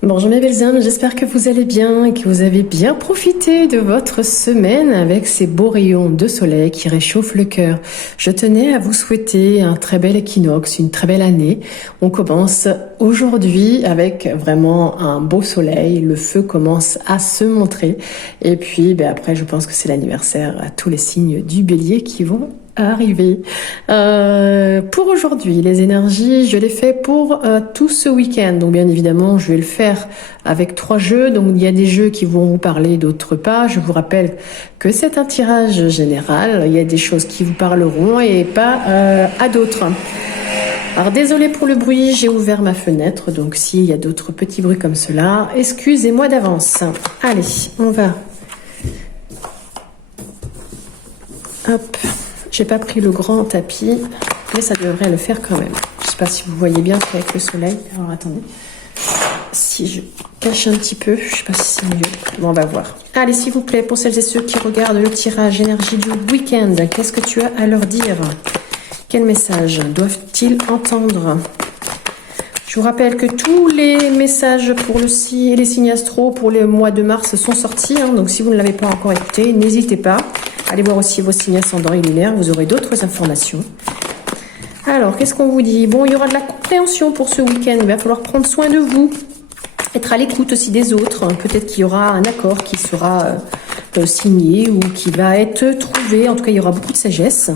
Bonjour mes belles âmes, j'espère que vous allez bien et que vous avez bien profité de votre semaine avec ces beaux rayons de soleil qui réchauffent le cœur. Je tenais à vous souhaiter un très bel équinoxe, une très belle année. On commence aujourd'hui avec vraiment un beau soleil, le feu commence à se montrer et puis après je pense que c'est l'anniversaire à tous les signes du bélier qui vont arriver. Pour aujourd'hui, les énergies, je les fais pour tout ce week-end. Donc bien évidemment, je vais le faire avec 3 jeux. Donc il y a des jeux qui vont vous parler, d'autres pas. Je vous rappelle que c'est un tirage général. Il y a des choses qui vous parleront et pas à d'autres. Alors désolé pour le bruit, j'ai ouvert ma fenêtre. Donc s'il y a d'autres petits bruits comme cela, excusez-moi d'avance. Allez, on va. Hop. J'ai pas pris le grand tapis, mais ça devrait le faire quand même. Je sais pas si vous voyez bien avec le soleil. Alors attendez. Si je cache un petit peu, je sais pas si c'est mieux. Bon, on va voir. Allez, s'il vous plaît, pour celles et ceux qui regardent le tirage énergie du week-end, qu'est-ce que tu as à leur dire? Quel message doivent-ils entendre? Je vous rappelle que tous les messages pour les signes astro pour le mois de mars sont sortis. Donc si vous ne l'avez pas encore écouté, n'hésitez pas. Allez voir aussi vos signes ascendants et lunaires, vous aurez d'autres informations. Alors, qu'est-ce qu'on vous dit? Bon, il y aura de la compréhension pour ce week-end. Il va falloir prendre soin de vous. Être à l'écoute aussi des autres. Peut-être qu'il y aura un accord qui sera signé ou qui va être trouvé. En tout cas, il y aura beaucoup de sagesse.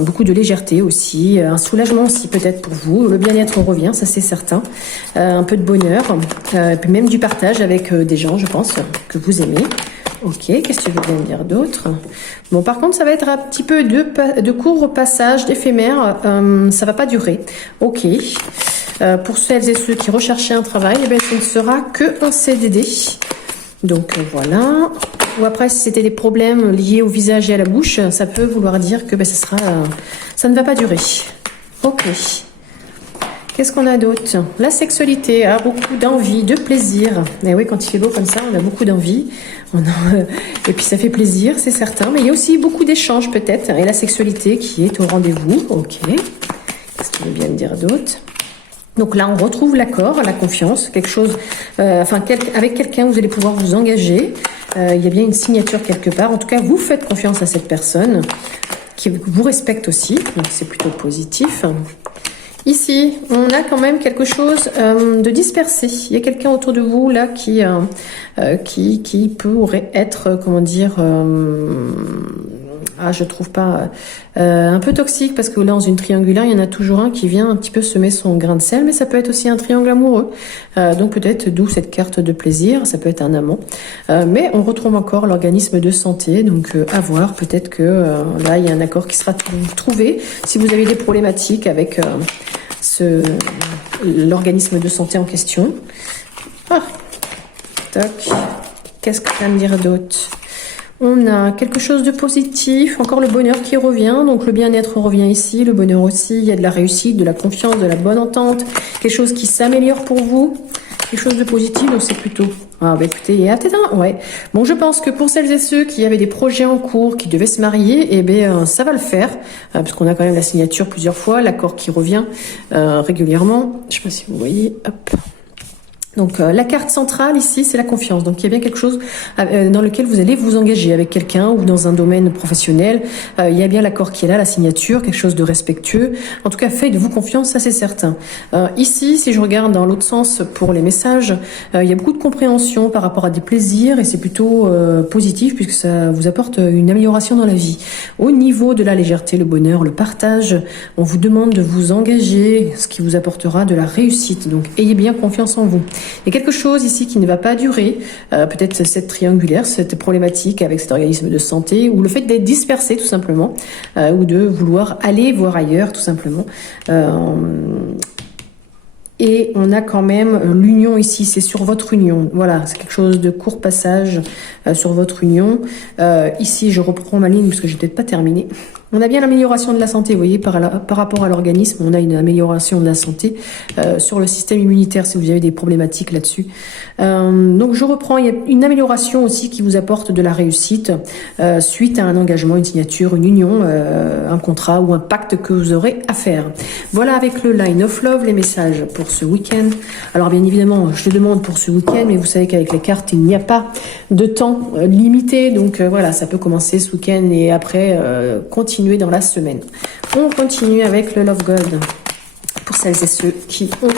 Beaucoup de légèreté aussi, un soulagement aussi peut-être pour vous, le bien-être revient, ça c'est certain, un peu de bonheur, et puis même du partage avec des gens, je pense, que vous aimez. Ok, qu'est-ce que tu veux bien me dire d'autre? Bon, par contre, ça va être un petit peu de court passage, d'éphémère, ça va pas durer. Ok. Pour celles et ceux qui recherchaient un travail, ce ne sera que un CDD. Donc voilà. Ou après, si c'était des problèmes liés au visage et à la bouche, ça peut vouloir dire que ça ne va pas durer. Ok. Qu'est-ce qu'on a d'autre? La sexualité a beaucoup d'envie, de plaisir. Et oui, quand il fait beau comme ça, on a beaucoup d'envie. Et puis ça fait plaisir, c'est certain. Mais il y a aussi beaucoup d'échanges peut-être. Et la sexualité qui est au rendez-vous. Ok. Qu'est-ce qu'il veut bien me dire d'autre? Donc là, on retrouve l'accord, la confiance, quelque chose, avec quelqu'un, vous allez pouvoir vous engager. Il y a bien une signature quelque part. En tout cas, vous faites confiance à cette personne qui vous respecte aussi. Donc c'est plutôt positif. Ici, on a quand même quelque chose de dispersé. Il y a quelqu'un autour de vous là qui pourrait être, je trouve pas un peu toxique, parce que là dans une triangulaire il y en a toujours un qui vient un petit peu semer son grain de sel, mais ça peut être aussi un triangle amoureux, donc peut-être d'où cette carte de plaisir, ça peut être un amant, mais on retrouve encore l'organisme de santé, donc à voir, peut-être que là il y a un accord qui sera trouvé si vous avez des problématiques avec l'organisme de santé en question. Qu'est-ce que ça va me dire d'autre? On a quelque chose de positif, encore le bonheur qui revient, donc le bien-être revient ici, le bonheur aussi, il y a de la réussite, de la confiance, de la bonne entente, quelque chose qui s'améliore pour vous, quelque chose de positif, donc c'est plutôt... écoutez, il y a peut-être ouais. Bon, je pense que pour celles et ceux qui avaient des projets en cours, qui devaient se marier, ça va le faire, parce qu'on a quand même la signature plusieurs fois, l'accord qui revient régulièrement. Je sais pas si vous voyez, hop. Donc la carte centrale ici, c'est la confiance. Donc il y a bien quelque chose dans lequel vous allez vous engager avec quelqu'un ou dans un domaine professionnel. Il y a bien l'accord qui est là, la signature, quelque chose de respectueux. En tout cas, faites-vous confiance, ça c'est certain. Ici, si je regarde dans l'autre sens pour les messages, il y a beaucoup de compréhension par rapport à des plaisirs et c'est plutôt positif puisque ça vous apporte une amélioration dans la vie. Au niveau de la légèreté, le bonheur, le partage, on vous demande de vous engager, ce qui vous apportera de la réussite. Donc ayez bien confiance en vous. Il y a quelque chose ici qui ne va pas durer, peut-être cette triangulaire, cette problématique avec cet organisme de santé, ou le fait d'être dispersé tout simplement, ou de vouloir aller voir ailleurs tout simplement. Et on a quand même l'union ici, c'est sur votre union. Voilà, c'est quelque chose de court passage sur votre union. Ici, je reprends ma ligne parce que je n'ai peut-être pas terminé. On a bien l'amélioration de la santé, vous voyez, par rapport à l'organisme, on a une amélioration de la santé sur le système immunitaire si vous avez des problématiques là-dessus. Donc je reprends, il y a une amélioration aussi qui vous apporte de la réussite suite à un engagement, une signature, une union, un contrat ou un pacte que vous aurez à faire. Voilà avec le Line of Love, les messages pour ce week-end. Alors bien évidemment, je le demande pour ce week-end, mais vous savez qu'avec les cartes, il n'y a pas de temps limité, donc voilà, ça peut commencer ce week-end et après continuer dans la semaine. On continue avec le Love God pour celles et ceux qui écoutent.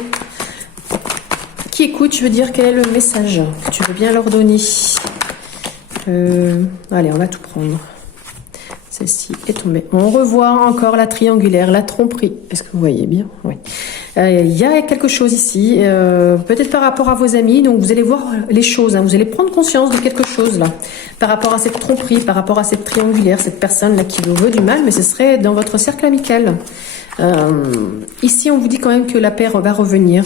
Je veux dire, quel est le message que tu veux bien leur donner. Allez, on va tout prendre. Celle-ci est tombée. On revoit encore la triangulaire, la tromperie. Est-ce que vous voyez bien? Oui. Il y a quelque chose ici, peut-être par rapport à vos amis. Donc vous allez voir les choses, hein, vous allez prendre conscience de quelque chose là, par rapport à cette tromperie, par rapport à cette triangulaire, cette personne là qui vous veut du mal, mais ce serait dans votre cercle amical. Ici, on vous dit quand même que la paix va revenir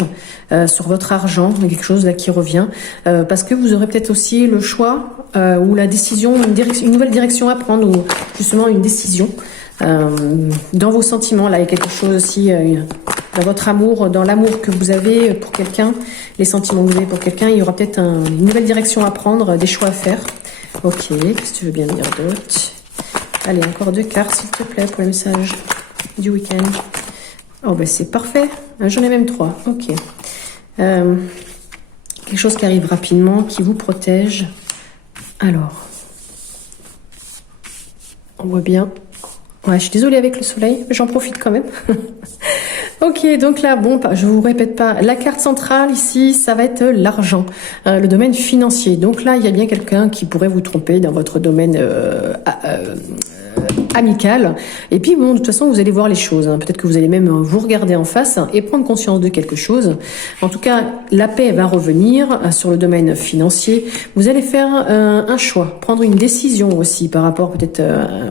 sur votre argent, quelque chose là qui revient, parce que vous aurez peut-être aussi le choix ou la décision, une nouvelle direction à prendre, ou justement une décision dans vos sentiments. Là, il y a quelque chose aussi dans votre amour, dans l'amour que vous avez pour quelqu'un, les sentiments que vous avez pour quelqu'un. Il y aura peut-être une nouvelle direction à prendre, des choix à faire. Ok, qu'est-ce que tu veux bien dire d'autre? Allez, encore 2 cartes, s'il te plaît, pour le message du week-end. Oh, ben c'est parfait. J'en ai même 3. Ok. Quelque chose qui arrive rapidement, qui vous protège. Alors, on voit bien. Ouais, je suis désolée avec le soleil, mais j'en profite quand même. Ok, donc là, bon, je vous répète pas. La carte centrale ici, ça va être l'argent, le domaine financier. Donc là, il y a bien quelqu'un qui pourrait vous tromper dans votre domaine amical. Et puis bon, de toute façon, vous allez voir les choses. Hein. Peut-être que vous allez même vous regarder en face et prendre conscience de quelque chose. En tout cas, la paix va revenir sur le domaine financier. Vous allez faire un choix, prendre une décision aussi par rapport peut-être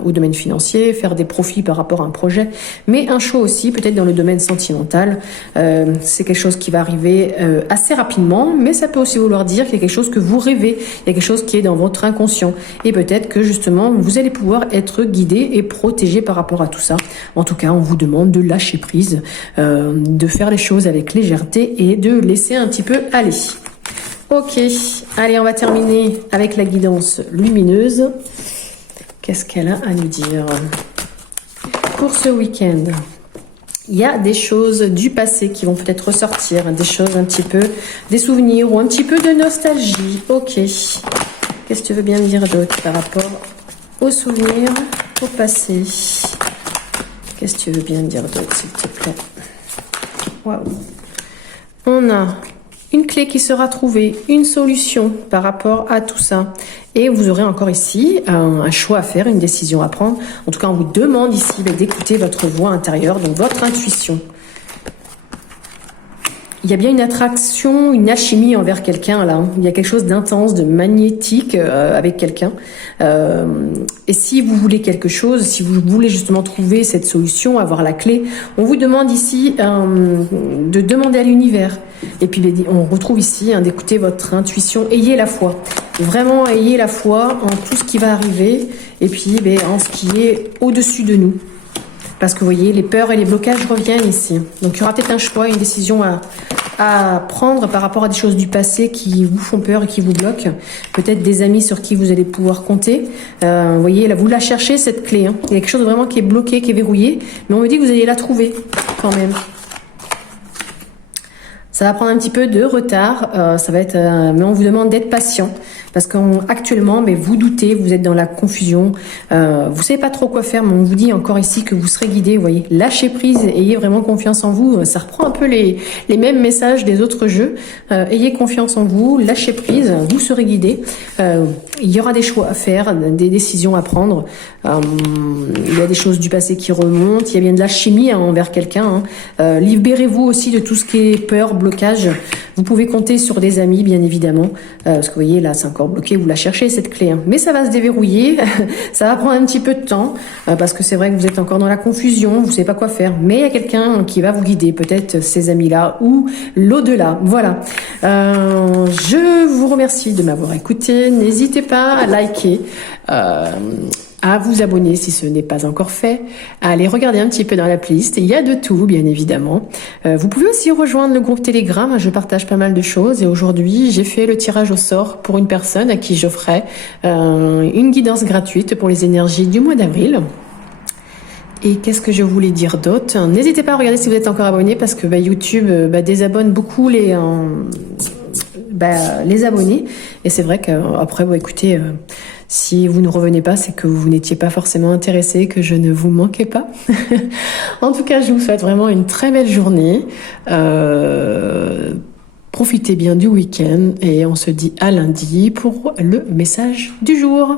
au domaine financier, faire des profits par rapport à un projet, mais un choix aussi peut-être dans le domaine sentimental. C'est quelque chose qui va arriver assez rapidement, mais ça peut aussi vouloir dire qu'il y a quelque chose que vous rêvez, il y a quelque chose qui est dans votre inconscient. Et peut-être que justement, vous allez pouvoir être guidé et protégé par rapport à tout ça. En tout cas, on vous demande de lâcher prise, de faire les choses avec légèreté et de laisser un petit peu aller. Ok, allez, on va terminer avec la guidance lumineuse. Qu'est-ce qu'elle a à nous dire pour ce week-end? Il y a des choses du passé qui vont peut-être ressortir, des choses un petit peu, des souvenirs ou un petit peu de nostalgie. Ok, qu'est-ce que tu veux bien me dire d'autre par rapport aux souvenirs, au passé? Qu'est-ce que tu veux bien me dire d'autre, s'il te plaît? Waouh. On a une clé qui sera trouvée, une solution par rapport à tout ça. Et vous aurez encore ici un choix à faire, une décision à prendre. En tout cas, on vous demande ici d'écouter votre voix intérieure, donc votre intuition. Il y a bien une attraction, une alchimie envers quelqu'un là. Il y a quelque chose d'intense, de magnétique avec quelqu'un. Et si vous voulez quelque chose, si vous voulez justement trouver cette solution, avoir la clé, on vous demande ici de demander à l'univers. Et puis on retrouve ici d'écouter votre intuition. Ayez la foi. Vraiment, ayez la foi en tout ce qui va arriver et puis en ce qui est au-dessus de nous. Parce que vous voyez, les peurs et les blocages reviennent ici. Donc il y aura peut-être un choix, une décision à prendre par rapport à des choses du passé qui vous font peur et qui vous bloquent. Peut-être des amis sur qui vous allez pouvoir compter. Vous voyez, là, vous la cherchez, cette clé. Hein. Il y a quelque chose vraiment qui est bloqué, qui est verrouillé. Mais on me dit que vous allez la trouver quand même. Ça va prendre un petit peu de retard, ça va être, mais on vous demande d'être patient parce qu'actuellement, vous doutez, vous êtes dans la confusion, vous savez pas trop quoi faire, mais on vous dit encore ici que vous serez guidé. Vous voyez, lâchez prise, ayez vraiment confiance en vous. Ça reprend un peu les mêmes messages des autres jeux. Ayez confiance en vous, lâchez prise, vous serez guidé. Il y aura des choix à faire, des décisions à prendre. Il y a des choses du passé qui remontent. Il y a bien de la chimie envers quelqu'un. Libérez-vous aussi de tout ce qui est peur, blocage. Vous pouvez compter sur des amis, bien évidemment, parce que vous voyez, là, c'est encore bloqué, vous la cherchez, cette clé. Hein. Mais ça va se déverrouiller, ça va prendre un petit peu de temps, parce que c'est vrai que vous êtes encore dans la confusion, vous savez pas quoi faire, mais il y a quelqu'un qui va vous guider, peut-être ces amis-là, ou l'au-delà. Voilà. Je vous remercie de m'avoir écouté. N'hésitez pas à liker, à à vous abonner si ce n'est pas encore fait, à aller regarder un petit peu dans la playlist. Il y a de tout, bien évidemment. Vous pouvez aussi rejoindre le groupe Telegram. Je partage pas mal de choses et aujourd'hui, j'ai fait le tirage au sort pour une personne à qui j'offrais une guidance gratuite pour les énergies du mois d'avril. Et qu'est-ce que je voulais dire d'autre? N'hésitez pas à regarder si vous êtes encore abonné parce que YouTube désabonne beaucoup les abonnés. Et c'est vrai qu'après, écoutez, si vous ne revenez pas, c'est que vous n'étiez pas forcément intéressé, que je ne vous manquais pas. En tout cas, je vous souhaite vraiment une très belle journée. Profitez bien du week-end et on se dit à lundi pour le message du jour.